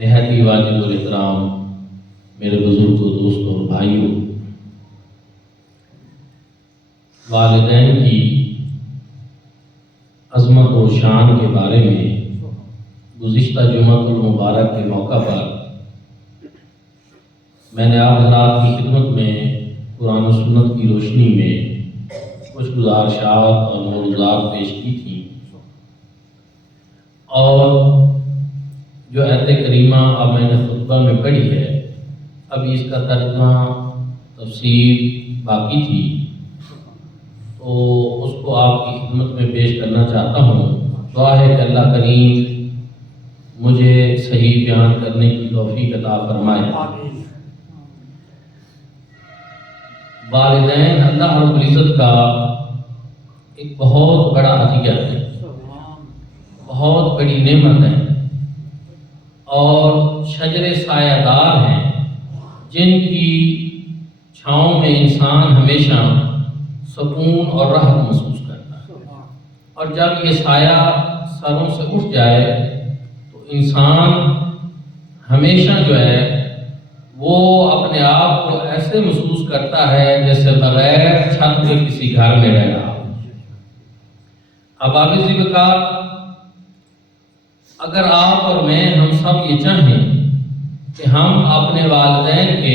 نہایت ہی واجب الاحترام میرے بزرگوں، دوستوں اور بھائیوں، والدین کی عظمت و شان کے بارے میں گزشتہ جمعہ المبارک کے موقع پر میں نے آپ حضرات کی خدمت میں قرآن و سنت کی روشنی میں کچھ گزارشات اور موضوعات پیش کی تھی، اور جو آیت کریمہ اب میں نے خطبہ میں پڑھی ہے، ابھی اس کا ترجمہ تفسیر باقی تھی، تو اس کو آپ کی خدمت میں پیش کرنا چاہتا ہوں۔ دعا ہے کہ اللہ کریم مجھے صحیح بیان کرنے کی توفیق عطا فرمائے۔ والدین اللہ رب العزت کا ایک بہت بڑا عطیہ ہے، بہت بڑی نعمت ہے، اور شجر سایہ دار ہیں جن کی چھاؤں میں انسان ہمیشہ سکون اور راحت محسوس کرتا ہے، اور جب یہ سایہ سروں سے اٹھ جائے تو انسان ہمیشہ جو ہے وہ اپنے آپ کو ایسے محسوس کرتا ہے جیسے بغیر چھت کے کسی گھر میں رہ رہا ہو۔ اب آبی بکار اگر آپ اور میں ہم سب یہ چاہیں کہ ہم اپنے والدین کے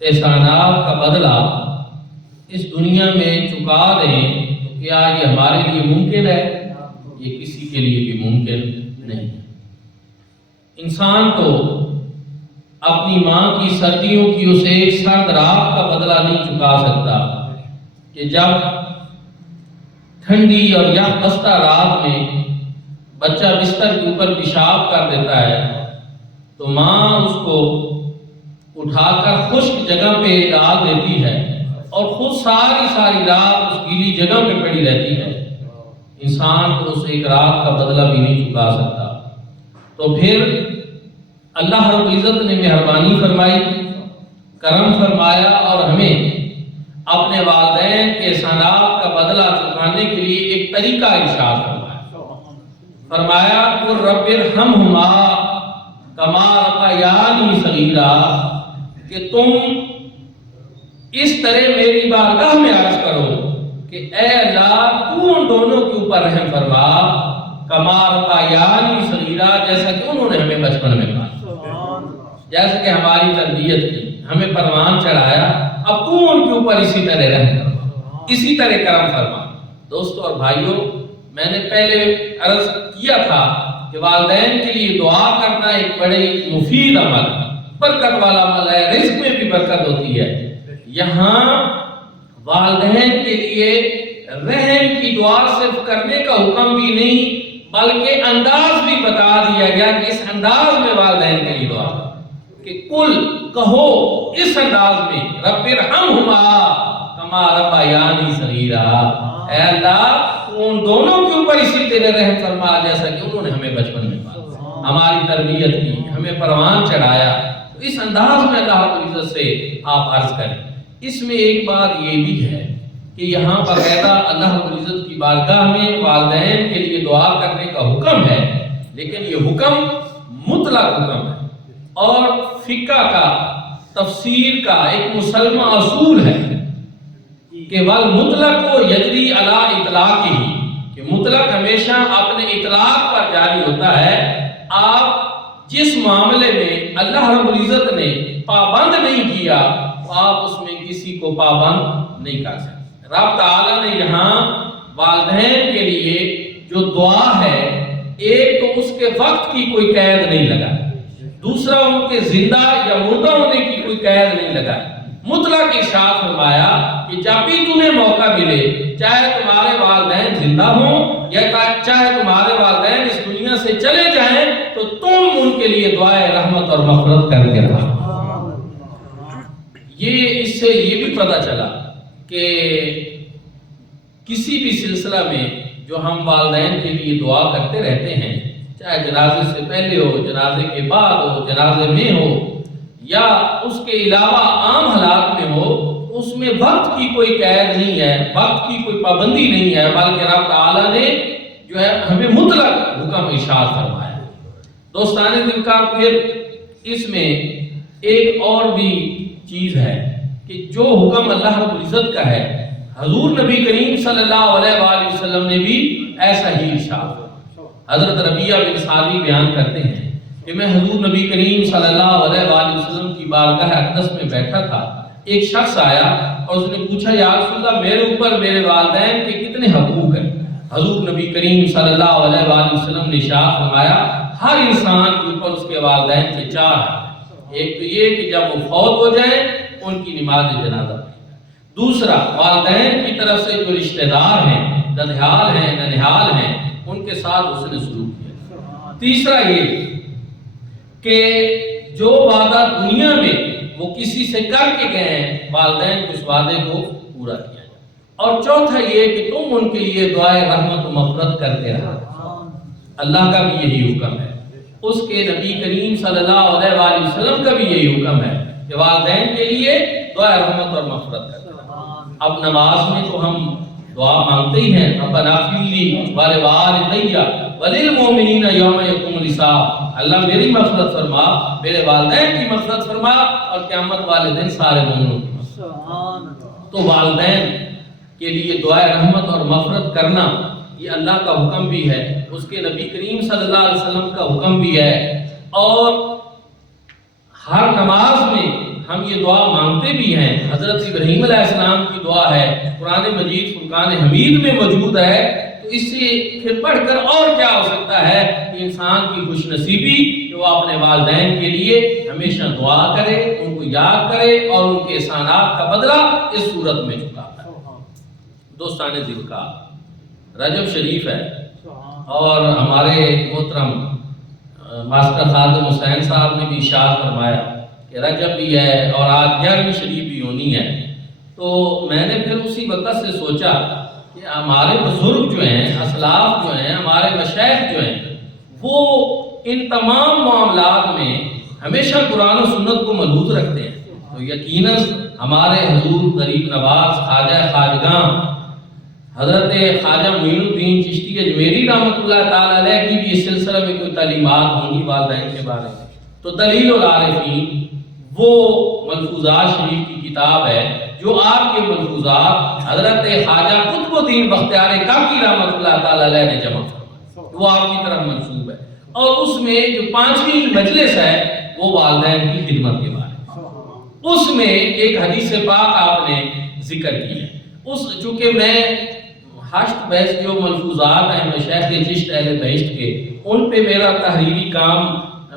احسانات کا بدلہ اس دنیا میں چکا دیں تو کیا یہ ہمارے لیے ممکن ہے؟ یہ کسی کے لیے بھی ممکن نہیں۔ انسان تو اپنی ماں کی سردیوں کی اسے ایک سرد رات کا بدلہ نہیں چکا سکتا کہ جب ٹھنڈی اور یخ بستہ رات میں بچہ بستر کے اوپر پیشاب کر دیتا ہے تو ماں اس کو اٹھا کر خشک جگہ پہ ڈال دیتی ہے اور خود ساری رات اس گیلی جگہ پہ پڑی رہتی ہے۔ انسان کو اس ایک رات کا بدلہ بھی نہیں چکا سکتا، تو پھر اللہ رب العزت نے مہربانی فرمائی، کرم فرمایا اور ہمیں اپنے والدین کے احسانات کا بدلہ چکانے کے لیے ایک طریقہ ارشاد فرمایا قُلْ رَبِّ ارْحَمْهُمَا كَمَا رَبَّيَانِي صَغِيرًا، کہ تم اس طرح میری بارگاہ میں عرض کرو کہ اے اللہ تو ان دونوں کے اوپر رحم فرما، كَمَا رَبَّيَانِي صَغِيرًا، جیسا کہ انہوں نے ہمیں بچپن میں پالا، جیسا کہ ہماری تربیت کی، ہمیں پروان چڑھایا، اب تو ان کے اوپر اسی طرح رحم فرما، اسی طرح کرم فرما۔ دوستو اور بھائیوں، میں نے پہلے عرض کیا تھا کہ والدین کے لیے دعا کرنا ایک بڑے مفید عمل، برکت والا عمل ہے، رزق میں بھی برکت ہوتی ہے۔ یہاں والدین کے لیے رحم کی دعا صرف کرنے کا حکم بھی نہیں بلکہ انداز بھی بتا دیا گیا کہ اس انداز میں والدین کے لیے دعا کہ کل کہو اس انداز میں رب ارحمہما کما ربیانی صغیرا، اے اللہ ان دونوں کے اوپر اسی طرح رحم فرما جیسا کہ انہوں نے ہمیں بچپن میں پالا، ہماری تربیت کی، ہمیں پروان چڑھایا۔ تو اس انداز میں اللہ رب العزت سے آپ عرض کریں۔ اس میں ایک بات یہ بھی ہے کہ یہاں باقاعدہ اللہ رب العزت کی بارگاہ میں والدین کے لیے دعا کرنے کا حکم ہے، لیکن یہ حکم مطلق حکم ہے اور فقہ کا، تفسیر کا ایک مسلمہ اصول ہے کہ والمطلق یجری علی اطلاقہ، کہ مطلق ہمیشہ اپنے اطلاق پر جاری ہوتا ہے۔ آپ جس معاملے میں اللہ رب العزت نے پابند نہیں کیا تو آپ اس میں کسی کو پابند نہیں کر سکتے۔ رب تعالیٰ نے یہاں والدین کے لیے جو دعا ہے، ایک تو اس کے وقت کی کوئی قید نہیں لگا، دوسرا ان کے زندہ یا مردہ ہونے کی کوئی قید نہیں لگا، مطلق ارشاد فرمایا کہ جب بھی تمہیں موقع ملے، چاہے تمہارے والدین زندہ ہوں یا چاہے تمہارے والدین اس دنیا سے چلے جائیں، تو تم ان کے لیے دعائے رحمت اور مغفرت کر کے رہو۔ اس سے یہ بھی پتہ چلا کہ کسی بھی سلسلہ میں جو ہم والدین کے لیے دعا کرتے رہتے ہیں، چاہے جنازے سے پہلے ہو، جنازے کے بعد ہو، جنازے میں ہو یا اس کے علاوہ عام حالات میں ہو، اس میں وقت کی کوئی قید نہیں ہے، وقت کی کوئی پابندی نہیں ہے، بلکہ رب تعالیٰ نے جو ہے ہمیں مطلق حکم ارشاد فرمایا۔ دوستان دل کا پھر اس میں ایک اور بھی چیز ہے کہ جو حکم اللہ رب العزت کا ہے حضور نبی کریم صلی اللہ علیہ وآلہ وسلم نے بھی ایسا ہی ارشاد. حضرت ربیعہ بن سعدی بیان کرتے ہیں کہ میں حضور نبی کریم صلی اللہ علیہ وآلہ وسلم کی بارگاہ اقدس میں بیٹھا تھا. ایک شخص آیا اور اس نے پوچھا یا رسول اللہ میرے اوپر میرے والدین کے کتنے حقوق ہیں؟ حضور نبی کریم صلی اللہ علیہ وآلہ وسلم نے ارشاد فرمایا ہر انسان کے اوپر اس کے والدین کے 4 حق ہیں. ایک تو یہ کہ جب وہ فوت ہو جائیں ان کی نماز جنازہ پڑھیں. دوسرا والدین کی طرف سے جو رشتہ دار ہیں ددھیال ہیں ننہال ہیں ان کے ساتھ اس نے سلوک کیا. تیسرا یہ کہ جو وعدہ دنیا میں وہ کسی سے کر کے گئے ہیں والدین کو اس وعدے کو پورا کیا جائے. اور چوتھا یہ کہ تم ان کے لیے دعائے رحمت و مغفرت کرتے رہا. اللہ کا بھی یہی حکم ہے, اس کے نبی کریم صلی اللہ علیہ وآلہ وسلم کا بھی یہی حکم ہے کہ والدین کے لیے دعائے رحمت اور مغفرت کرتے رہا. اب نماز میں تو ہم دعا مانگتے ہی ہیں ربنا اغفر لی ولوالدی وللمؤمنین یوم یقوم الحساب. اللہ میری مغفرت فرما, میرے والدین کی مغفرت فرما اور قیامت والے دن سارے مومنوں کی مغفرت. تو والدین کے لیے دعائے رحمت اور مغفرت کرنا یہ اللہ کا حکم بھی ہے, اس کے نبی کریم صلی اللہ علیہ وسلم کا حکم بھی ہے. اور ہر نماز میں ہم یہ دعا مانگتے بھی ہیں. حضرت ابراہیم علیہ السلام کی دعا ہے, قرآن مجید فرقان حمید میں موجود ہے. تو اس سے پھر پڑھ کر اور کیا ہو سکتا ہے کہ انسان کی خوش نصیبی کہ وہ اپنے والدین کے لیے ہمیشہ دعا کرے, ان کو یاد کرے اور ان کے احسانات کا بدلہ اس صورت میں چکاتا ہے. دوستان دل کا رجب شریف ہے اور ہمارے محترم ماسٹر خادم حسین صاحب نے بھی ارشاد فرمایا کہ رجب بھی ہے اور آج 11ویں شریف بھی ہونی ہے. تو میں نے پھر اسی وقت سے سوچا کہ ہمارے بزرگ جو ہیں, اسلاف جو ہیں, ہمارے مشائخ جو ہیں, وہ ان تمام معاملات میں ہمیشہ قرآن و سنت کو ملحوظ رکھتے ہیں. تو یقیناً ہمارے حضور غریب نواز خواجہ خواجگاں حضرت خواجہ معین الدین چشتی اجمیری رحمۃ اللہ تعالی علیہ کی بھی اس سلسلے میں کوئی تعلیمات ہوں گی والدین کے بارے میں. تو دلیل العارفین وہ ملفوظات شریف کی کتاب ہے جو آپ کے ملفوظات حضرت خواجہ قطب الدین بختیار کاکی رحمۃ اللہ تعالی علیہ نے جمع فرمائے, وہ آپ کی طرف منسوب ہے. اور اس میں جو 5ویں مجلس ہے وہ والدین کی خدمت کے بارے میں, اس میں ایک حدیث پاک آپ نے ذکر کی ہے. چونکہ میں ہشت بحث جو ملفوظات ہیں مشائخ چشت اہل بہشت کے, ان پہ میرا تحریری کام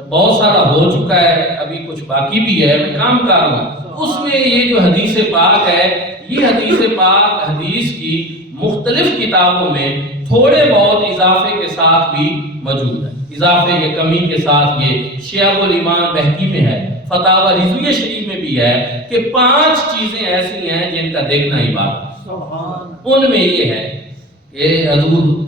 بہت سارا ہو چکا ہے, ابھی کچھ باقی بھی ہے, میں کام کر رہا ہوں. اس میں یہ جو حدیث پاک ہے یہ حدیث پاک حدیث کی مختلف کتابوں میں تھوڑے بہت اضافے کے ساتھ بھی موجود ہے. اضافے کے کمی کے ساتھ یہ شعب الایمان بہقی میں ہے, فتاوی رضویہ شریف میں بھی ہے کہ 5 چیزیں ایسی ہیں جن کا دیکھنا عبادت. ان میں یہ ہے کہ حضور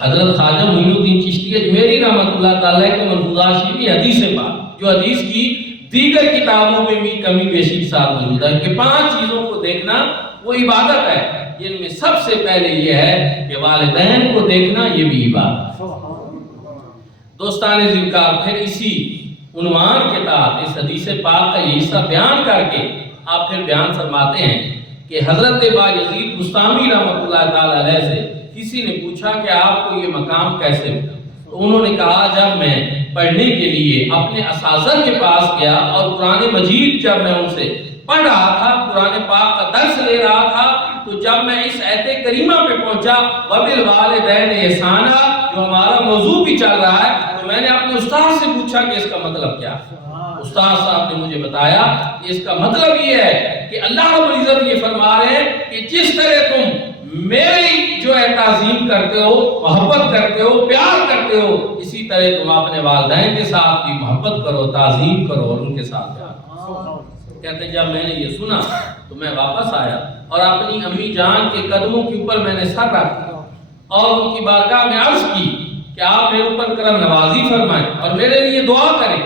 حضرت خواجہ معین الدین چشتی اجمیری رحمۃ اللہ تعالی کے ملفوظات شریف حدیث پاک جو حدیث کی دیگر کتابوں میں بھی کمی بیشی کے ساتھ موجود ہے کہ 5 چیزوں کو دیکھنا وہ عبادت ہے, جن میں سب سے پہلے یہ ہے کہ والدین کو دیکھنا یہ بھی عبادت ہے. دوستان ذکر پھر اسی عنوان کے تحت اس حدیث پاک کا یہ حصہ بیان کر کے آپ پھر بیان فرماتے ہیں کہ حضرت بایزید بسطامی رحمۃ اللہ تعالی علیہ سے کسی نے پوچھا کہ آپ کو یہ مقام کیسے ملا؟ تو انہوں نے کہا جب میں پڑھنے کے لیے اپنے اساتذہ کے پاس گیا اور قرآن مجید جب میں ان سے پڑھ رہا تھا, قرآن پاک کا درس لے رہا تھا, تو جب میں اس آیت کریمہ پہ پہنچا وبالوالدین احسانا جو ہمارا موضوع بھی چل رہا ہے, تو میں نے اپنے استاد سے پوچھا کہ اس کا مطلب کیا ہے. استاد صاحب نے مجھے بتایا کہ اس کا مطلب یہ ہے کہ اللہ رب العزت یہ فرما رہے ہیں کہ جس طرح تم میری جو ہے تعظیم کرتے ہو, محبت کرتے ہو, پیار کرتے ہو, اسی طرح تم اپنے والدین کے ساتھ بھی محبت کرو, تعظیم کرو اور ان کے ساتھ پیار کرو. کہتے ہیں جب میں نے یہ سنا تو میں واپس آیا اور اپنی امی جان کے قدموں کے اوپر میں نے سر رکھ دیا اور ان کی بارگاہ میں عرض کی کہ آپ میرے اوپر کرم نوازی فرمائیں اور میرے لیے دعا کریں.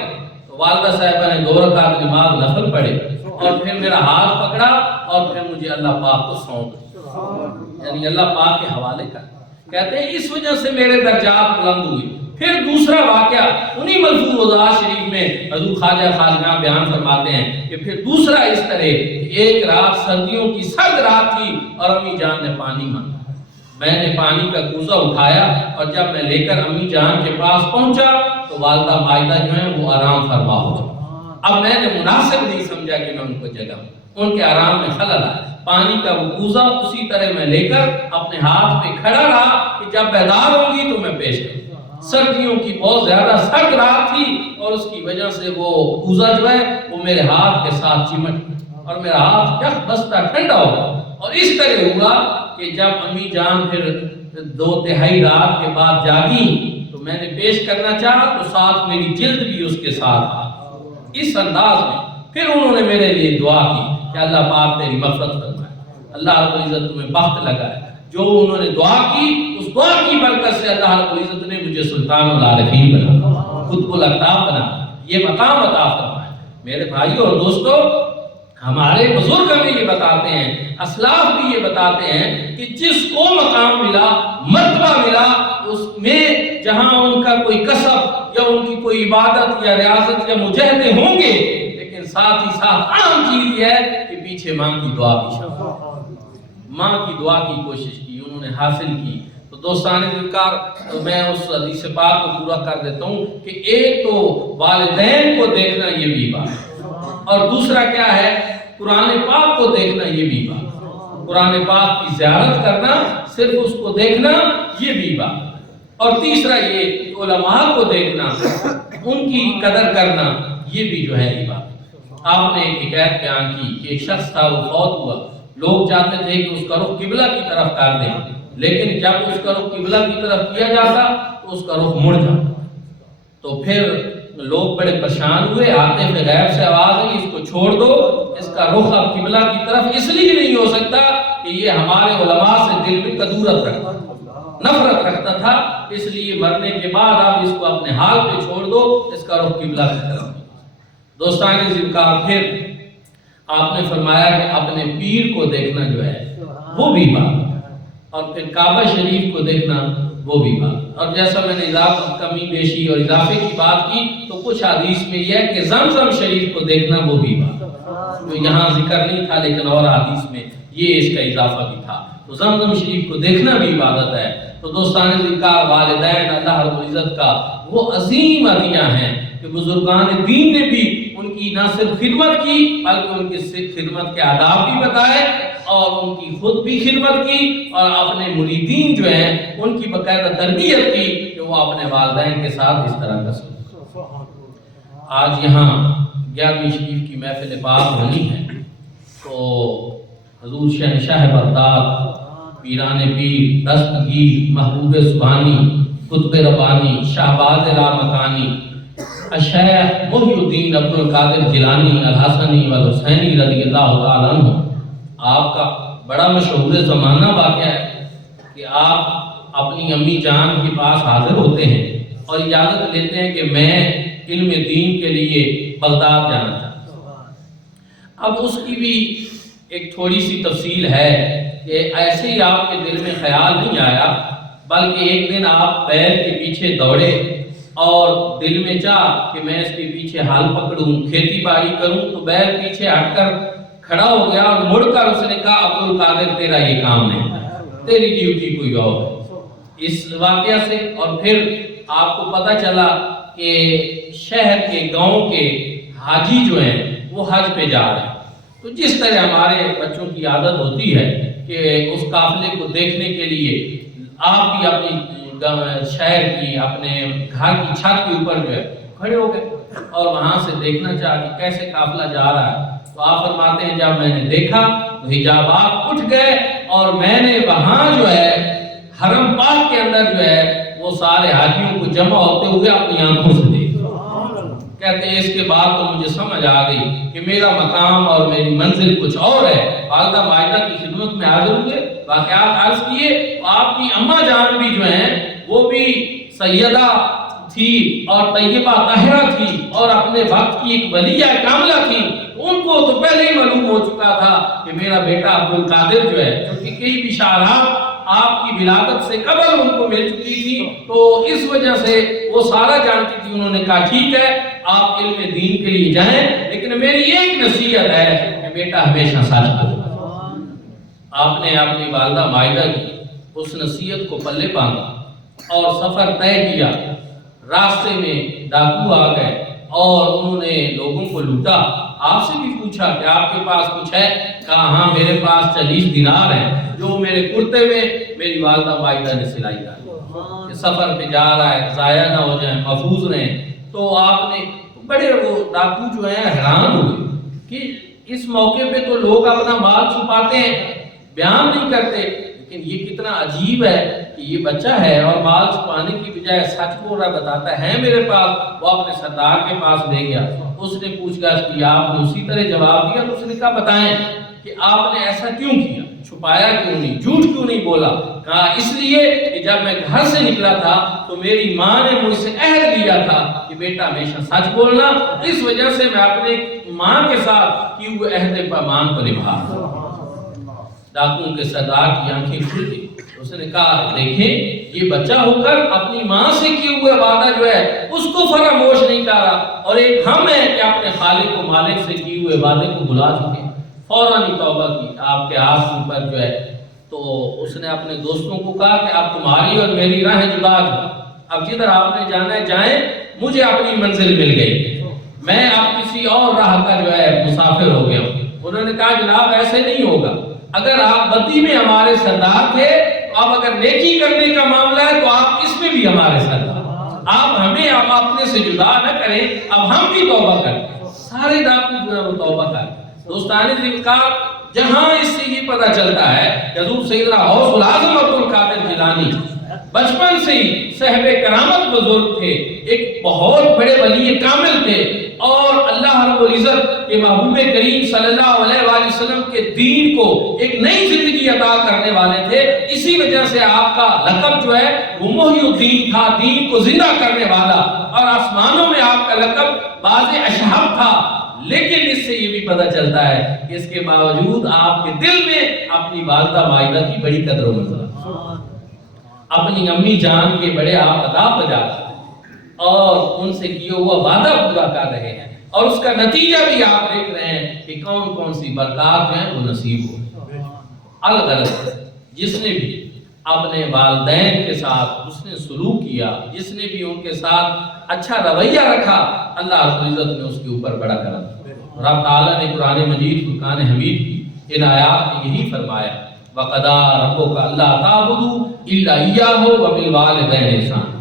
تو والدہ صاحبہ نے 2 رکعت نماز نفل پڑھے اور پھر میرا ہاتھ پکڑا اور پھر مجھے اللہ پاک کو سونپ دیا, یعنی اللہ پاک کے حوالے کر. کہتے ہیں اس وجہ سے میرے درجات بلند ہوئے پھر دوسرا واقعہ انہی ملفوظ وضاحت شریف میں حضور خواجہ خاصگاہ بیان فرماتے ہیں کہ پھر دوسرا اس طرح کہ ایک رات سردیوں کی سرد رات تھی اور امی جان نے پانی مانگا، میں نے پانی کا کوزہ اٹھایا اور جب میں لے کر امی جان کے پاس پہنچا تو والدہ مائدہ جو ہیں وہ آرام فرما ہو چکا۔ اب میں نے مناسب نہیں سمجھا کہ میں ان کو جگہ ان کے آرام میں خلل آیا، پانی کا وہ کوزہ اسی طرح میں لے کر اپنے ہاتھ پہ کھڑا رہا کہ جب بیدار ہوگی تو میں پیش کروں۔ سردیوں کی بہت زیادہ سرد رات تھی اور اس کی وجہ سے وہ کوزہ جو ہے وہ میرے ہاتھ کے ساتھ چمٹ گیا اور میرا ہاتھ یخ بستہ ٹھنڈا ہو گیا، اور اس طرح ہوا کہ جب امی جان پھر 2/3 رات کے بعد جاگی تو میں نے پیش کرنا چاہا تو ساتھ میری جلد بھی اس کے ساتھ آ، اس انداز میں پھر انہوں نے میرے لیے دعا کی کہ اللہ پاک تیری مغفرت فرمائے، اللہ رب العزت تمہیں بخت لگائے۔ جو انہوں نے دعا کی اس دعا کی برکت سے اللہ رب العزت نے مجھے سلطان العارفین بنا، قطب الاقطاب بنا، یہ مقام عطا فرمائے۔ میرے بھائیو اور دوستو، ہمارے بزرگ ہمیں یہ بتاتے ہیں، اسلاف بھی یہ بتاتے ہیں کہ جس کو مقام ملا، مرتبہ ملا، اس میں جہاں ان کا کوئی کسب یا ان کی کوئی عبادت یا ریاضت یا مجاہدے ہوں گے، لیکن ساتھ ہی ساتھ عام چیز یہ ہے کہ پیچھے ماں کی دعا بھی شامل، ماں کی دعا کی کوشش کی، انہوں نے حاصل کی۔ تو دوستان ذکر میں اس حدیث پاک کو پورا کر دیتا ہوں کہ ایک تو والدین کو دیکھنا یہ بھی بات، اور دوسرا کیا ہے، قرآن پاک کو دیکھنا یہ بھی بات، قرآن پاک کی زیارت کرنا، صرف اس کو دیکھنا یہ بھی بات، اور تیسرا یہ کہ علماء کو دیکھنا، ان کی قدر کرنا یہ بھی جو ہے یہ بات۔ آپ نے ایک حکایت بیان کی کہ ایک شخص تھا، وہ فوت ہوا، لوگ چاہتے تھے کہ اس کا رخ قبلہ کی طرف کر دیں، لیکن جب اس کا رخ قبلہ کی طرف کیا جاتا تو اس کا رخ مڑ جاتا، تو پھر لوگ بڑے پریشان ہوئے، آتے پہ غیب سے آواز آئی اس کو چھوڑ دو، اس کا رخ اب قبلہ کی طرف اس لیے نہیں ہو سکتا کہ یہ ہمارے علماء سے دل میں کدورت رکھتا تھا، نفرت رکھتا تھا، اس لیے مرنے کے بعد آپ اس کو اپنے حال پہ چھوڑ دو، اس کا رخ قبلہ کی طرف۔ دوستان ذکر پھر آپ نے فرمایا کہ اپنے پیر کو دیکھنا جو ہے وہ بھی بات، اور پھر کعبہ شریف کو دیکھنا وہ بھی بات، اور جیسا میں نے کمی بیشی اور اضافے کی بات کی تو کچھ حدیث میں یہ ہے کہ زمزم شریف کو دیکھنا وہ بھی بات، جو یہاں ذکر نہیں تھا لیکن اور حدیث میں یہ اس کا اضافہ بھی تھا، تو زمزم شریف کو دیکھنا بھی عبادت ہے۔ تو دوستان ذکر والدین اللہ رب العزت کا وہ عظیم عطیہ ہیں کہ بزرگان دین نے بھی ان کی نہ صرف خدمت کی بلکہ ان کی خدمت کے آداب بھی بتائے، اور ان کی خود بھی خدمت کی، اور اپنے مریدین جو ہیں ان کی باقاعدہ تربیت کی کہ وہ اپنے والدین کے ساتھ اس طرح کا سلوک۔ آج یہاں 11ویں شریف کی محفل پاک ہونی ہے، تو حضور شہنشاہ بغداد، پیران پیر، دستگیر، محبوب سبحانی، قطب ربانی، شہباز لامکانی، الشیخ محی الدین عبد القادر جیلانی الحسنی والحسینی رضی اللہ تعالیٰ عنہ، آپ کا بڑا مشہور زمانہ واقعہ ہے کہ آپ اپنی امی جان کے پاس حاضر ہوتے ہیں اور اجازت لیتے ہیں کہ میں علم دین کے لیے بغداد جانا چاہتا ہوں۔ اب اس کی بھی ایک تھوڑی سی تفصیل ہے کہ ایسے ہی آپ کے دل میں خیال نہیں آیا، بلکہ ایک دن آپ بیل کے پیچھے دوڑے اور دل میں چاہ کہ میں اس کے پیچھے ہال پکڑوں، کھیتی باڑی کروں، تو بیل پیچھے ہٹ کر کھڑا ہو گیا اور مڑ کر اس نے کہا عبد القادر تیرا یہ کام نہیں، تیری ڈیوٹی کوئی اور ہے۔ اس واقعہ سے اور پھر آپ کو پتہ چلا کہ شہر کے گاؤں کے حاجی جو ہیں وہ حج پہ جا رہے ہیں، تو جس طرح ہمارے بچوں کی عادت ہوتی ہے کہ اس قافلے کو دیکھنے کے لیے آپ بھی اپنی شہر کی اپنے گھر کی چھت کے اوپر جو ہے کھڑے ہو گئے اور وہاں سے دیکھنا چاہا کہ کیسے قافلہ جا رہا ہے، تو آپ فرماتے ہیں جب میں نے دیکھا تو حجابات اٹھ گئے اور میں نے وہاں جو ہے حرم پاک کے اندر جو ہے وہ سارے حاجیوں کو جمع ہوتے ہوئے اپنی آنکھوں سے دیکھا۔ کہتے ہیں اس کے بعد تو مجھے سمجھ آ گئی کہ میرا مقام اور میری منزل کچھ اور ہے۔ والدہ مائدہ کی خدمت میں حاضر ہوئے، واقعات عرض کیے، آپ کی اماں جان بھی جو ہیں وہ بھی سیدہ تھی اور طیبہ طاہرہ تھی اور اپنے وقت کی ایک ولیہ کاملہ تھی، ان کو تو پہلے ہی معلوم ہو چکا تھا کہ میرا بیٹا عبد القادر جو ہے، کیونکہ کئی بشارات آپ کی ولادت سے قبل ان کو مل چکی تھی، تو اس وجہ سے وہ سارا جانتی تھی۔ انہوں نے کہا ٹھیک ہے آپ علم دین کے لیے جائیں، لیکن میری ایک نصیحت ہے کہ بیٹا ہمیشہ سچ بولنا۔ آپ نے اپنی والدہ مائدہ کی اس نصیحت کو پلے باندھا اور سفر طے کیا۔ راستے میں ڈاکو آ گئے اور انہوں نے لوگوں کو لوٹا۔ آپ سے بھی پوچھا کہ آپ کے پاس کچھ ہے؟ کہا ہاں میرے پاس 40 دینار ہیں جو میرے کرتے میں میری والدہ مائدہ نے سلائی کر، سفر پہ جا رہا ہے، ضائع نہ ہو جائیں، محفوظ رہیں۔ تو آپ نے بڑے وہ ڈاکو جو ہیں حیران ہوئے کہ اس موقع پہ تو لوگ اپنا مال چھپاتے ہیں، بیان نہیں کرتے، لیکن یہ کتنا عجیب ہے کہ یہ بچہ ہے اور مال چھپانے کی بجائے سچ بول رہا، بتاتا ہے میرے پاس۔ وہ اپنے سردار کے پاس لے گیا، اس نے پوچھ گچھ کی، آپ نے اسی طرح جواب دیا۔ تو اس نے کہا بتائیں کہ آپ نے ایسا کیوں کیا، چھپایا کیوں نہیں، جھوٹ کیوں نہیں بولا؟ کہا اس لیے کہ جب میں گھر سے نکلا تھا تو میری ماں نے مجھ سے عہد لیا تھا کہ بیٹا ہمیشہ سچ بولنا، اس وجہ سے میں اپنے ماں کے ساتھ کیے ہوئے عہد پیمان کو نبھا۔ ڈاکوؤں کے سردار کی آنکھیں کھل گئی۔ اس نے کہا دیکھیں یہ بچہ ہو کر اپنی ماں سے کیے ہوئے وعدہ جو ہے اس کو فراموش نہیں کر رہا، اور ایک ہم ہے کہ اپنے خالق و مالک سے کیے ہوئے وعدے کو بھلا چکے۔ فوراً ہی توبہ کی آپ کے ہاتھ اوپر جو ہے۔ تو اس نے اپنے دوستوں کو کہا کہ اب تمہاری اور میری راہ جدا ہے، اب جدھر آپ نے جانا ہے جائیں، مجھے اپنی منزل مل گئی، میں اب کسی اور راہ کا جو ہے مسافر ہو گیا ہوں۔ انہوں نے کہا جناب ایسے نہیں ہوگا، اگر آپ بدی میں ہمارے سردار تھے تو اب اگر نیکی کرنے کا معاملہ ہے تو آپ اس میں بھی ہمارے سردار، آپ ہمیں اب اپنے سے جدا نہ کریں، اب ہم بھی توبہ کریں۔ سارے ڈاکو جو ہے وہ توبہ کریں۔ دوستان ذکر جہاں اس سے یہ پتہ چلتا ہے کہ حضور سیدنا غوث العظم عبد القادر جیلانی بچپن سے ہی صاحب کرامت بزرگ تھے، ایک بہت بڑے ولی کامل تھے، اور اللہ رب العزت کے محبوب کریم صلی اللہ علیہ وآلہ وسلم کے دین کو ایک نئی زندگی عطا کرنے والے تھے۔ اسی وجہ سے آپ کا لقب جو ہے وہ محی الدین تھا، دین کو زندہ کرنے والا، اور آسمانوں میں آپ کا لقب باز اشہب تھا۔ لیکن اس سے یہ بھی پتہ چلتا ہے کہ اس کے باوجود آپ کے دل میں اپنی والدہ مائدہ کی بڑی قدر و منزلت، اپنی امی جان کے بڑے آپ ادا بجا اور ان سے کیا ہوا وعدہ پورا کر رہے ہیں، اور اس کا نتیجہ بھی آپ دیکھ رہے ہیں کہ کون کون سی برکات ہیں وہ نصیب ہو۔ الغرض جس نے بھی اپنے والدین کے ساتھ اس نے سلوک کیا، جس نے بھی ان کے ساتھ اچھا رویہ رکھا، اللہ رب العزت نے اس کے اوپر بڑا کرم۔ رب تعالیٰ نے قرآن مجید فرقان حمید کی ان آیات میں یہی فرمایا وَقَضَىٰ رَبُّكَ أَلَّا تَعْبُدُوا إِلَّا إِيَّاهُ وَبِالْوَالِدَيْنِ إِحْسَانًا۔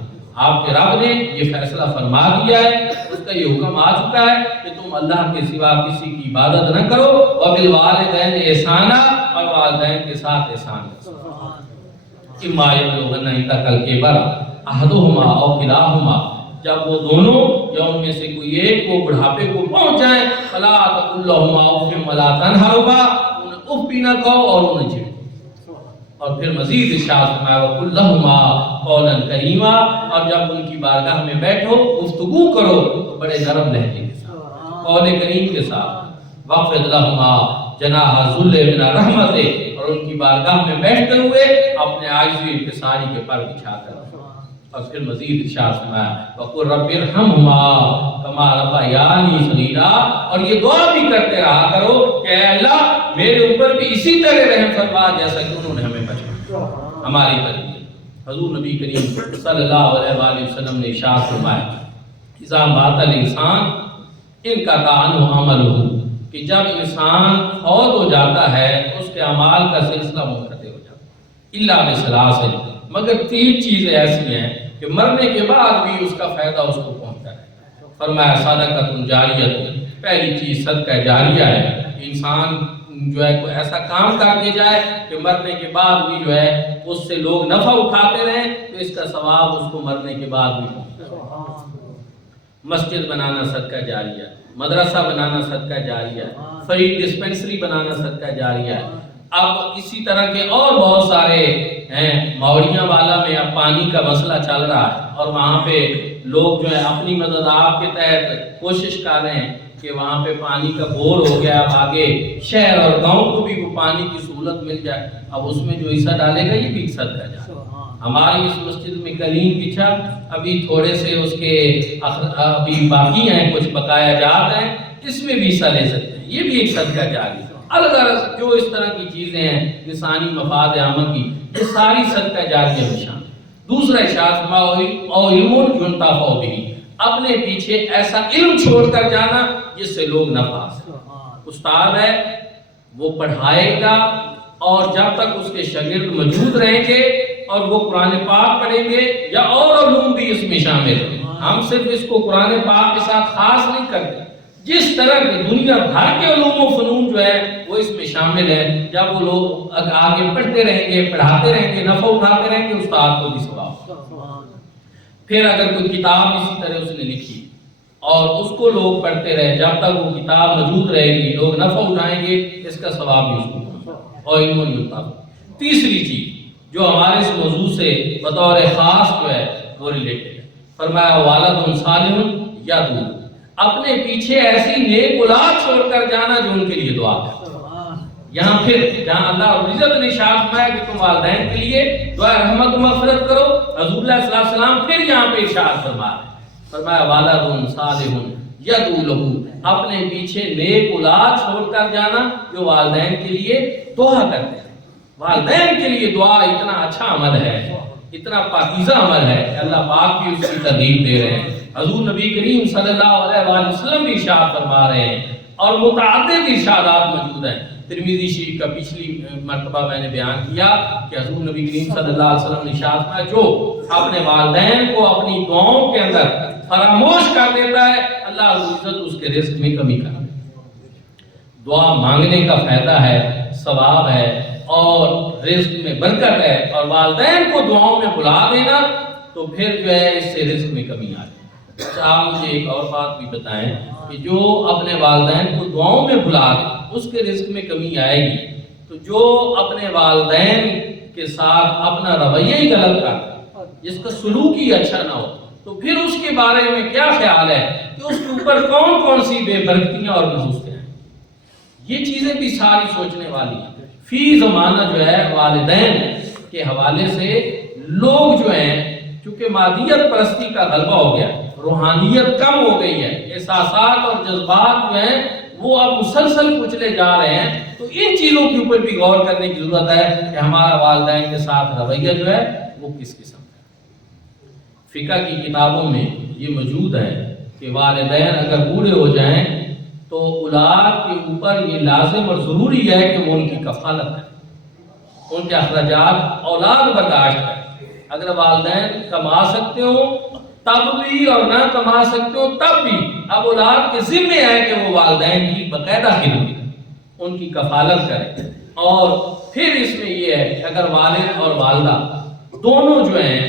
آپ کے رب نے یہ فیصلہ فرما دیا ہے، اس کا یہ حکم آ چکا ہے کہ تم اللہ کے سوا کسی کی عبادت نہ کرو، وَبِالْوَالِدَيْنِ إِحْسَانًا، اور والدین کے ساتھ احسان کرو۔ اِمَّا يَبْلُغَنَّ عِندَكَ الْكِبَرَ أَحَدُهُمَا أَوْ كِلَاهُمَا، جب وہ دونوں یا ان میں سے کوئی ایک وہ بڑھاپے کو پہنچ جائیں، فَلَا تَقُل لَّهُمَا أُفٍّ وَلَا تَنْهَرْهُمَا، انہیں اف بھی نہ کہو اور انہیں چھیڑو۔ اور پھر مزید ارشاد فرمایا وَقُل لَّهُمَا قَوْلًا كَرِيمًا، اور جب ان کی بارگاہ میں بیٹھو گفتگو کرو تو بڑے نرم لہجے کے ساتھ، قول کریم کے ساتھ۔ وَخْفِضْ لَهُمَا جَنَاحَ الذُّلِّ مِنَ الرَّحْمَةِ، اور ان کی بارگاہ میں بیٹھتے ہوئے اپنے عاجزی انکساری کے پر بچھا کر۔ اور پھر مزید ارشاد فرمایا وَقُلْ رَبِّ ارْحَمْهُمَا كَمَا رَبَّيَانِي صَغِيرًا، اور یہ دعا بھی کرتے رہا کرو کہ اے اللہ میرے اوپر بھی اسی طرح رحم فرما جیسا کہ انہوں نے ہمیں بچپن ہماری تربیت۔ حضور نبی کریم صلی اللہ علیہ وآلہ وسلم نے ارشاد فرمایا اذا مات الانسان انقطع عنہ عملہ، کہ جب انسان فوت ہو جاتا ہے اس کے اعمال کا سلسلہ منقطع ہو جاتا ہے، الا بثلاث، مگر 3 چیزیں ایسی ہیں کہ مرنے کے بعد بھی اس کا فائدہ اس کو پہنچتا ہے۔ فرمایا صدقۃ جاریہ، پہلی چیز صدقہ جاریہ ہے، انسان جو ہے کوئی ایسا کام کر کے جائے کہ مرنے کے بعد بھی جو ہے اس سے لوگ نفع اٹھاتے رہیں تو اس کا ثواب اس کو مرنے کے بعد بھی پہنچتا ہے۔ مسجد بنانا صدقہ جاریہ، مدرسہ بنانا صدقہ جاریہ، فری ڈسپنسری بنانا صدقہ جاریہ ہے۔ اب اسی طرح کے اور بہت سارے ہیں، موڑیاں والا میں اب پانی کا مسئلہ چل رہا ہے اور وہاں پہ لوگ جو ہے اپنی مدد آپ کے تحت کوشش کر رہے ہیں کہ وہاں پہ پانی کا بور ہو گیا، اب آگے شہر اور گاؤں کو بھی وہ پانی کی سہولت مل جائے، اب اس میں جو حصہ ڈالے گا یہ بھی صدقہ جاریہ۔ ہماری اس مسجد میں قلیم بچھا، ابھی تھوڑے سے اس کے ابھی باقی ہیں، کچھ بقایا جات ہیں، اس میں بھی حصہ لے سکتے ہیں، یہ بھی ایک صدقہ جاریہ۔ الغرض جو اس طرح کی چیزیں ہیں انسانی مفاد عامہ کی، یہ ساری صدقہ جاریہ میں شامل۔ دوسرا ارشاد اور علم ينتفع به، اپنے پیچھے ایسا علم چھوڑ کر جانا جس سے لوگ نفع حاصل۔ استاد ہے وہ پڑھائے گا، اور جب تک اس کے شاگرد موجود رہیں گے اور وہ قرآن پاک پڑھیں گے یا اور علوم بھی اس میں شامل ہیں، ہم صرف اس کو قرآن پاک کے ساتھ خاص نہیں کرتے، جس طرح کی دنیا بھر کے علوم و فنون جو ہے وہ اس میں شامل ہے۔ جب وہ لوگ آگے پڑھتے رہیں گے، پڑھاتے رہیں گے، نفع اٹھاتے رہیں گے، استاد کو بھی ثواب۔ پھر اگر کوئی کتاب اسی طرح اس نے لکھی اور اس کو لوگ پڑھتے رہے، جب تک وہ کتاب موجود رہے گی، لوگ نفع اٹھائیں گے، اس کا ثواب بھی اس کو ملتا ہے۔ اور علم ينتفع۔ تیسری چیز جو ہمارے اس موضوع سے بطور خاص جو ہے وہ ریلیٹڈ ہے، فرمایا والد صالح یدعو، اپنے پیچھے ایسی نیک اولاد چھوڑ کر جانا جو ان کے لیے دعا کرے۔ یہاں پھر جہاں اللہ رب العزت نے ارشاد فرمایا کہ تم والدین کے لیے دعا رحمت و مغفرت کرو، رسول اللہ صلی اللہ علیہ وسلم پھر یہاں پہ ارشاد فرمایا والد صالح یدعو لہ، اپنے پیچھے نیک اولاد چھوڑ کر جانا جو والدین کے لیے دعا کرتے ہیں۔ والدین کے لیے دعا اتنا اچھا عمل ہے، اتنا پاکیزہ عمل ہے کہ اللہ پاک بھی اس کی ترغیب دے رہے ہیں۔ حضور نبی کریم صلی اللہ علیہ وآلہ وسلم بھی ارشاد فرما رہے ہیں، اور متعدد ارشادات موجود ہیں۔ ترمذی شریف کا پچھلی مرتبہ میں نے بیان کیا کہ حضور نبی کریم صلی اللہ علیہ وسلم نے ارشاد فرمایا جو اپنے والدین کو اپنی دعاؤں کے اندر فراموش کر دیتا ہے، اللہ رب العزت اس کے رزق میں کمی کر دیتا ہے۔ دعا مانگنے کا فائدہ ہے، ثواب ہے، اور رزق میں برکت ہے، اور والدین کو دعاؤں میں بلا دینا تو پھر جو ہے اس سے رزق میں کمی آ جائے۔ اچھا آپ مجھے ایک اور بات بھی بتائیں کہ جو اپنے والدین کو دعاؤں میں بلا دے اس کے رزق میں کمی آئے گی، تو جو اپنے والدین کے ساتھ اپنا رویہ ہی غلط کرتا ہے، جس کا سلوک ہی اچھا نہ ہو، تو پھر اس کے بارے میں کیا خیال ہے کہ اس کے اوپر کون کون سی بے برکتیاں اور نحوستیں ہیں۔ یہ چیزیں بھی ساری سوچنے والی ہیں۔ فی زمانہ جو ہے والدین کے حوالے سے لوگ جو ہیں، چونکہ مادیت پرستی کا غلبہ ہو گیا، روحانیت کم ہو گئی ہے، احساسات اور جذبات جو ہیں وہ اب مسلسل کچلے جا رہے ہیں، تو ان چیزوں کے اوپر بھی غور کرنے کی ضرورت ہے کہ ہمارا والدین کے ساتھ رویہ جو ہے وہ کس قسم کا۔ فقہ کی کتابوں میں یہ موجود ہے کہ والدین اگر بوڑھے ہو جائیں تو اولاد کے اوپر یہ لازم اور ضروری ہے کہ وہ ان کی کفالت کریں، ان کے اخراجات اولاد برداشت کریں۔ اگر والدین کما سکتے ہو تب بھی اور نہ کما سکتے ہو تب بھی، اب اولاد کے ذمہ ہے کہ وہ والدین کی باقاعدہ خدمت کریں، ان کی کفالت کریں۔ اور پھر اس میں یہ ہے کہ اگر والد اور والدہ دونوں جو ہیں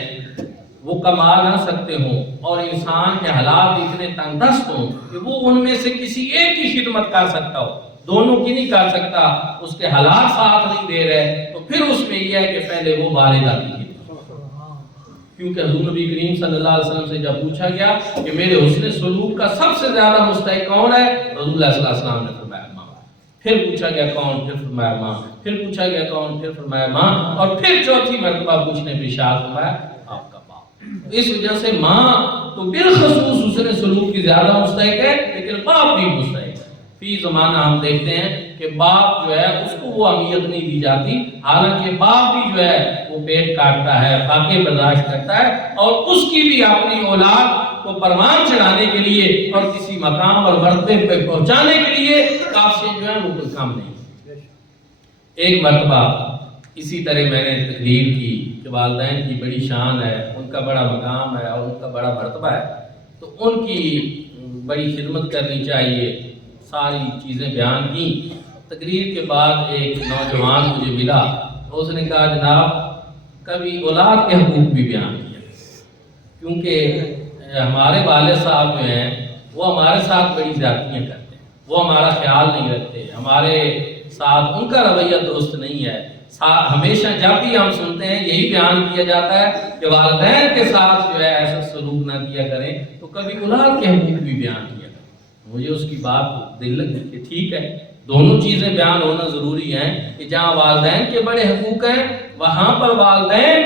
وہ کما نہ سکتے ہوں اور انسان کے حالات اتنے تنگ دست ہوں کہ وہ ان میں سے کسی ایک کی خدمت کر سکتا ہو، دونوں کی نہیں کر سکتا، اس کے حالات ساتھ نہیں دے رہے، تو پھر اس میں یہ ہے کہ پہلے وہ والدہ کی خدمت، کیونکہ حضور نبی کریم صلی اللہ علیہ وسلم سے جب پوچھا گیا کہ میرے حسن سلوک کا سب سے زیادہ مستحق کون ہے، رسول اللہ صلی اللہ علیہ وسلم نے فرمایا ماں۔ پھر پوچھا گیا کون، پھر فرمایا ماں، پھر پوچھا گیا کون، پھر فرمایا ماں، اور پھر چوتھی مرتبہ پوچھنے پہ ارشاد فرمایا آپ کا باپ۔ اس وجہ سے ماں تو بالخصوص حسن سلوک کی زیادہ مستحق ہے، لیکن باپ بھی مستحق ہے۔ فی زمانہ ہم دیکھتے ہیں کہ باپ جو ہے اس کو وہ اہمیت نہیں دی جاتی، حالانکہ باپ بھی جو ہے وہ پیٹ کاٹتا ہے، فاقے برداشت کرتا ہے، اور اس کی بھی اپنی اولاد کو پروان چڑھانے کے لیے اور کسی مقام اور مرتبے پہ پہنچانے کے لیے کافی جو ہے وہ کوئی کام نہیں۔ ایک مرتبہ اسی طرح میں نے تقریر کی کہ والدین کی بڑی شان ہے، ان کا بڑا مقام ہے اور ان کا بڑا مرتبہ ہے، تو ان کی بڑی خدمت کرنی چاہیے، ساری چیزیں بیان کی۔ تقریر کے بعد ایک نوجوان مجھے ملا، اس نے کہا جناب کبھی اولاد کے حقوق بھی بیان کیا، کیونکہ ہمارے والد صاحب جو ہیں وہ ہمارے ساتھ بڑی زیادتیاں کرتے ہیں، وہ ہمارا خیال نہیں رکھتے، ہمارے ساتھ ان کا رویہ درست نہیں ہے۔ ہمیشہ جب بھی ہم سنتے ہیں یہی بیان کیا جاتا ہے کہ والدین کے ساتھ جو ہے ایسا سلوک نہ کیا کریں، تو کبھی اولاد کے حقوق بھی بیان کیا کریں۔ مجھے اس کی بات دل لگی کہ ٹھیک ہے، دونوں چیزیں بیان ہونا ضروری ہیں کہ جہاں والدین کے بڑے حقوق ہیں وہاں پر والدین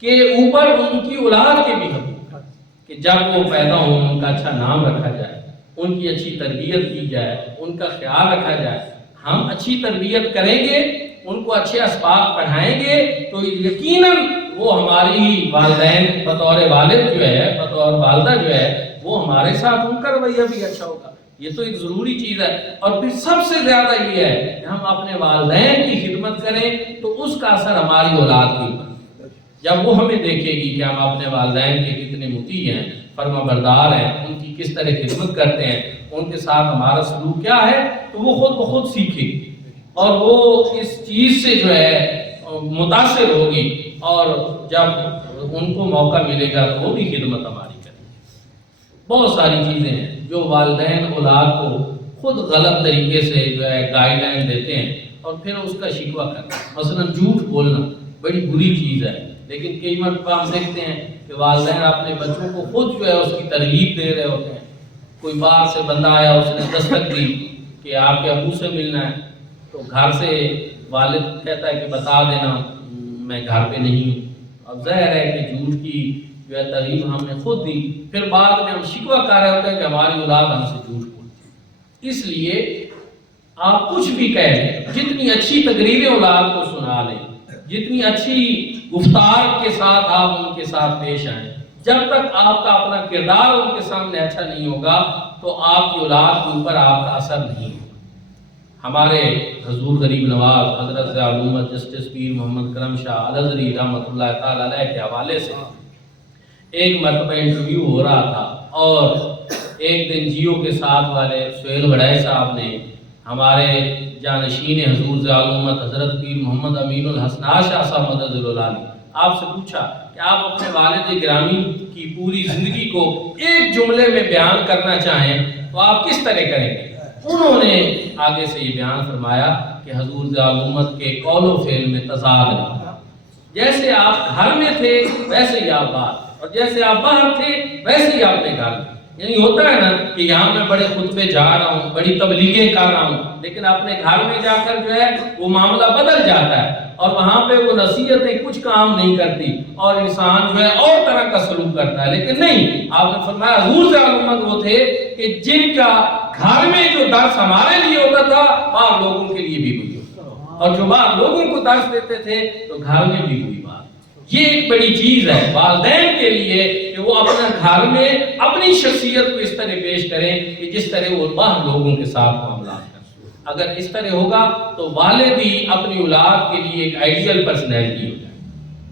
کے اوپر ان کی اولاد کے بھی حقوق ہیں کہ جب وہ پیدا ہوں ان کا اچھا نام رکھا جائے، ان کی اچھی تربیت کی جائے، ان کا خیال رکھا جائے۔ ہم اچھی تربیت کریں گے، ان کو اچھے اسباق پڑھائیں گے تو یقیناً وہ ہماری والدین بطور والد جو ہے، بطور والدہ جو ہے، وہ ہمارے ساتھ ان کا رویہ بھی اچھا ہوگا۔ یہ تو ایک ضروری چیز ہے۔ اور پھر سب سے زیادہ یہ ہے کہ ہم اپنے والدین کی خدمت کریں تو اس کا اثر ہماری اولاد کے اوپر، جب وہ ہمیں دیکھے گی کہ ہم اپنے والدین کے کتنے مطیع ہیں، فرما بردار ہیں، ان کی کس طرح خدمت کرتے ہیں، ان کے ساتھ ہمارا سلوک کیا ہے، تو وہ خود بخود سیکھے گی اور وہ اس چیز سے جو ہے متاثر ہوگی، اور جب ان کو موقع ملے گا تو وہ بھی خدمت ہماری کریں گے۔ بہت ساری چیزیں ہیں جو والدین اولاد کو خود غلط طریقے سے جو ہے گائیڈ لائن دیتے ہیں اور پھر اس کا شکوہ کرتے ہیں۔ مثلا جھوٹ بولنا بڑی بری چیز ہے، لیکن کئی مرتبہ ہم دیکھتے ہیں کہ والدین اپنے بچوں کو خود جو ہے اس کی ترغیب دے رہے ہوتے ہیں۔ کوئی باہر سے بندہ آیا، اس نے دستک دی کہ آپ کے ابو سے ملنا ہے، تو گھر سے والد کہتا ہے کہ بتا دینا میں گھر پہ نہیں ہوں۔ اب ظاہر ہے کہ جھوٹ کی جو ہے ترغیب ہم نے خود دی، پھر بعد میں ہم شکوہ کر رہے ہوتے ہیں کہ ہماری اولاد ہم سے جھوٹ بولتی ہے۔ اس لیے آپ کچھ بھی کہہ لیں، جتنی اچھی تقریریں اولاد کو سنا لیں، جتنی اچھی گفتار کے ساتھ آپ ان کے ساتھ پیش آئیں، جب تک آپ کا اپنا کردار ان کے سامنے اچھا نہیں ہوگا تو آپ کی اولاد کے اوپر آپ کا اثر نہیں ہوگا۔ ہمارے حضور غریب نواز حضرت علومت جسٹس پیر محمد کرم شاہ الازہری رحمۃ اللہ تعالی علیہ کے حوالے سے ایک مرتبہ انٹرویو ہو رہا تھا، اور ایک دن جیو کے ساتھ والے سہیل بڑائے صاحب نے ہمارے جانشین حضور علومت حضرت پیر محمد امین الحسناء شاہ صاحب مدد العالی آپ سے پوچھا کہ آپ اپنے والد گرامی کی پوری زندگی کو ایک جملے میں بیان کرنا چاہیں تو آپ کس طرح کریں گے؟ انہوں نے آگے سے یہ بیان فرمایا کہ حضور علومت کے قول و فعل میں تضاد ہے، جیسے آپ گھر میں تھے ویسے ہی آپ باہر، اور جیسے آپ باہر تھے ویسے ہی آپ نے گھر میں۔ یعنی ہوتا ہے نا کہ یہاں میں بڑے خطبے جا رہا ہوں، بڑی تبلیغیں کر رہا ہوں، لیکن اپنے گھر میں جا کر جو ہے وہ معاملہ بدل جاتا ہے، اور وہاں پہ وہ نصیحتیں کچھ کام نہیں کرتی اور انسان جو ہے اور طرح کا سلوک کرتا ہے۔ لیکن نہیں، آپ نے فرمایا حضور علومت وہ تھے کہ جن کا گھر میں جو درس ہمارے لیے ہوتا تھا باہر لوگوں کے لیے بھی وہی ہوتا، اور جو باہر لوگوں کو درس دیتے تھے تو گھر میں بھی وہی بات۔ یہ ایک بڑی چیز ہے والدین کے لیے کہ وہ اپنا گھر میں اپنی شخصیت کو اس طرح پیش کریں کہ جس طرح وہ باہر لوگوں کے ساتھ معاملات کریں۔ اگر اس طرح ہوگا تو والد ہی اپنی اولاد کے لیے ایک آئیڈیل پرسنالٹی ہو جائے،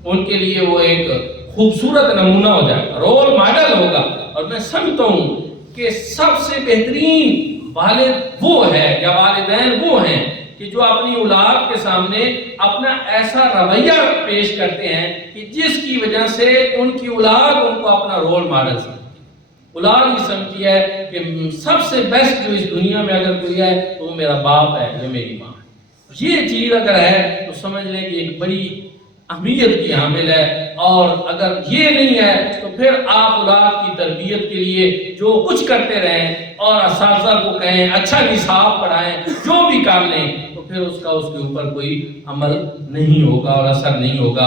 ان کے لیے وہ ایک خوبصورت نمونہ ہو جائے گا، رول ماڈل ہوگا۔ اور میں سمجھتا ہوں کہ سب سے بہترین والد وہ ہے یا والدین وہ ہیں کہ جو اپنی اولاد کے سامنے اپنا ایسا رویہ پیش کرتے ہیں کہ جس کی وجہ سے ان کی اولاد ان کو اپنا رول ماڈل سمجھتی ہے۔ اولاد یہ سمجھتی ہے کہ سب سے بیسٹ جو اس دنیا میں اگر کوئی ہے تو وہ میرا باپ ہے یا میری ماں ہے۔ یہ چیز اگر ہے تو سمجھ لیں کہ ایک بڑی اہمیت کی حامل ہے، اور اگر یہ نہیں ہے تو پھر آپ اولاد کی تربیت کے لیے جو کچھ کرتے رہیں اور اساتذہ کو کہیں اچھا نصاب پڑھائیں، جو بھی کر لیں، تو پھر اس کا اس کے اوپر کوئی عمل نہیں ہوگا اور اثر نہیں ہوگا۔